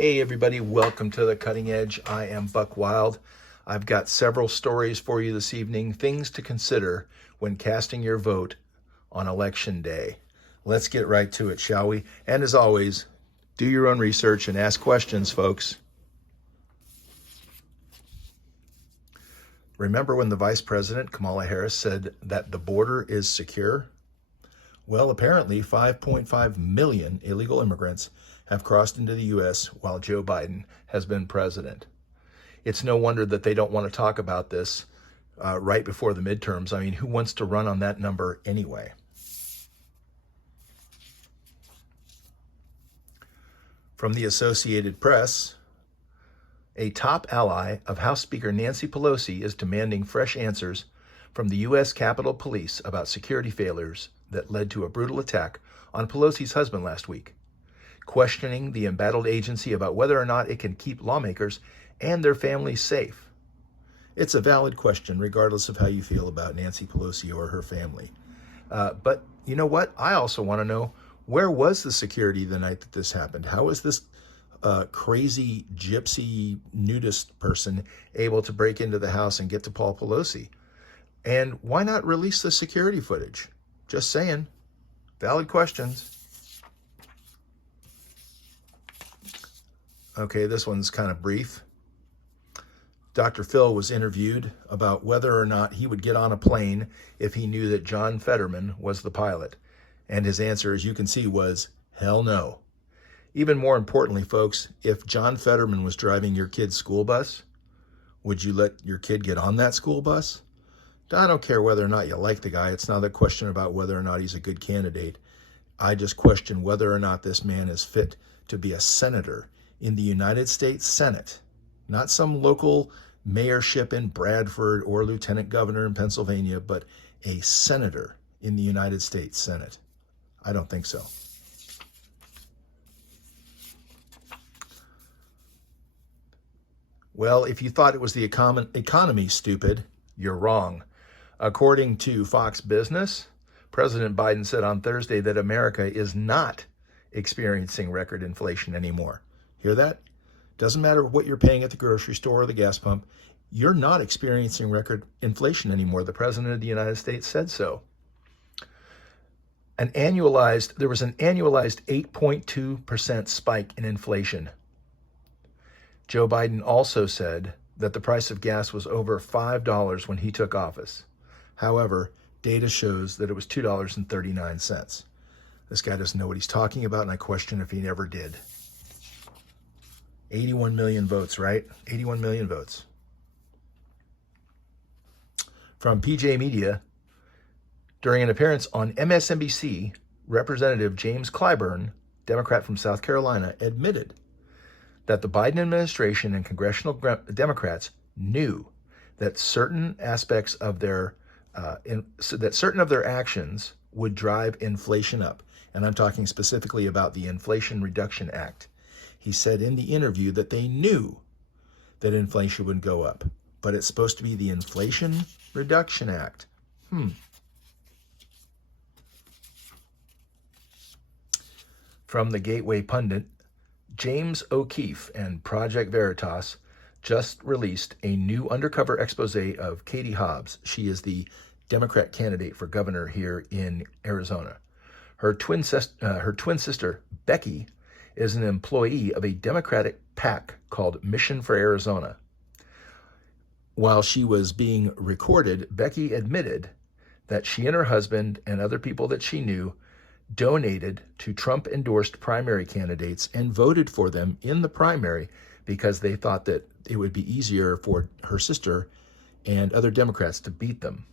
Hey everybody, welcome to The Cutting Edge. I am Buck Wild. I've got several stories for you this evening, things to consider when casting your vote on Election Day. Let's get right to it, shall we? And as always, do your own research and ask questions, folks. Remember when the Vice President, Kamala Harris, said that the border is secure? Well, apparently 5.5 million illegal immigrants have crossed into the U.S. while Joe Biden has been president. It's no wonder that they don't want to talk about this right before the midterms. I mean, who wants to run on that number anyway? From the Associated Press, a top ally of House Speaker Nancy Pelosi is demanding fresh answers from the U.S. Capitol Police about security failures that led to a brutal attack on Pelosi's husband last week, questioning the embattled agency about whether or not it can keep lawmakers and their families safe. It's a valid question, regardless of how you feel about Nancy Pelosi or her family. But you know what? I also want to know, where was the security the night that this happened? How was this crazy gypsy nudist person able to break into the house and get to Paul Pelosi? And why not release the security footage? Just saying. Valid questions. Okay, this one's kind of brief. Dr. Phil was interviewed about whether or not he would get on a plane if he knew that John Fetterman was the pilot. And his answer, as you can see, was hell no. Even more importantly, folks, if John Fetterman was driving your kid's school bus, would you let your kid get on that school bus? I don't care whether or not you like the guy. It's not a question about whether or not he's a good candidate. I just question whether or not this man is fit to be a senator in the United States Senate, not some local mayorship in Bradford or lieutenant governor in Pennsylvania, but a senator in the United States Senate. I don't think so. Well, if you thought it was the economy, stupid, you're wrong. According to Fox Business, President Biden said on Thursday that America is not experiencing record inflation anymore. Hear that? Doesn't matter what you're paying at the grocery store or the gas pump. You're not experiencing record inflation anymore. The President of the United States said so. There was an annualized 8.2% spike in inflation. Joe Biden also said that the price of gas was over $5 when he took office. However, data shows that it was $2.39. This guy doesn't know what he's talking about, and I question if he ever did. 81 million votes, right? 81 million votes. From PJ Media, during an appearance on MSNBC, Representative James Clyburn, Democrat from South Carolina, admitted that the Biden administration and congressional Democrats knew that certain aspects of their certain of their actions would drive inflation up. And I'm talking specifically about the Inflation Reduction Act. He said in the interview that they knew that inflation would go up, but it's supposed to be the Inflation Reduction Act. From the Gateway Pundit, James O'Keefe and Project Veritas just released a new undercover expose of Katie Hobbs. She is the Democrat candidate for governor here in Arizona. Her twin sister, Becky, is an employee of a Democratic PAC called Mission for Arizona. While she was being recorded, Becky admitted that she and her husband and other people that she knew donated to Trump-endorsed primary candidates and voted for them in the primary because they thought that it would be easier for her sister and other Democrats to beat them,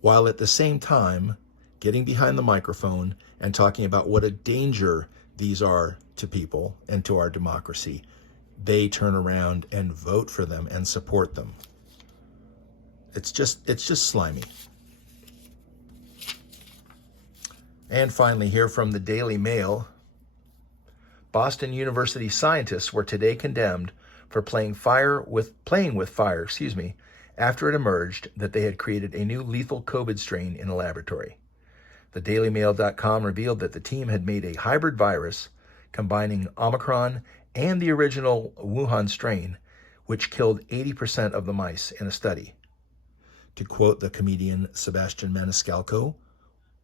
while at the same time getting behind the microphone and talking about what a danger these are to people and to our democracy. They turn around and vote for them and support them. It's just slimy. And finally, here from the Daily Mail, Boston University scientists were today condemned for playing with fire, after it emerged that they had created a new lethal COVID strain in a laboratory. The DailyMail.com revealed that the team had made a hybrid virus combining Omicron and the original Wuhan strain, which killed 80% of the mice in a study. To quote the comedian Sebastian Maniscalco,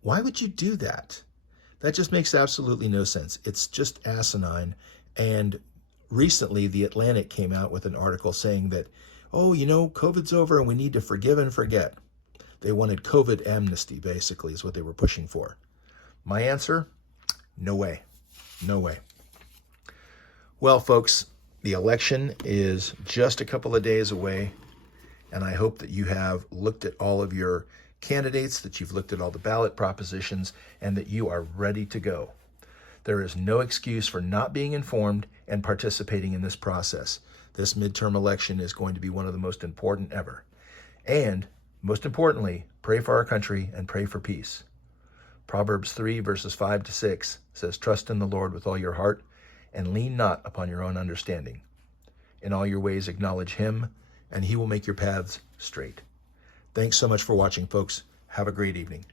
why would you do that? That just makes absolutely no sense. It's just asinine. And recently, The Atlantic came out with an article saying that, oh, COVID's over and we need to forgive and forget. They wanted COVID amnesty, basically, is what they were pushing for. My answer, no way. No way. Well, folks, the election is just a couple of days away, and I hope that you have looked at all of your candidates, that you've looked at all the ballot propositions, and that you are ready to go. There is no excuse for not being informed and participating in this process. This midterm election is going to be one of the most important ever. And most importantly, pray for our country and pray for peace. Proverbs 3 verses 5-6 says, "Trust in the Lord with all your heart and lean not upon your own understanding. In all your ways acknowledge him, and he will make your paths straight." Thanks so much for watching, folks. Have a great evening.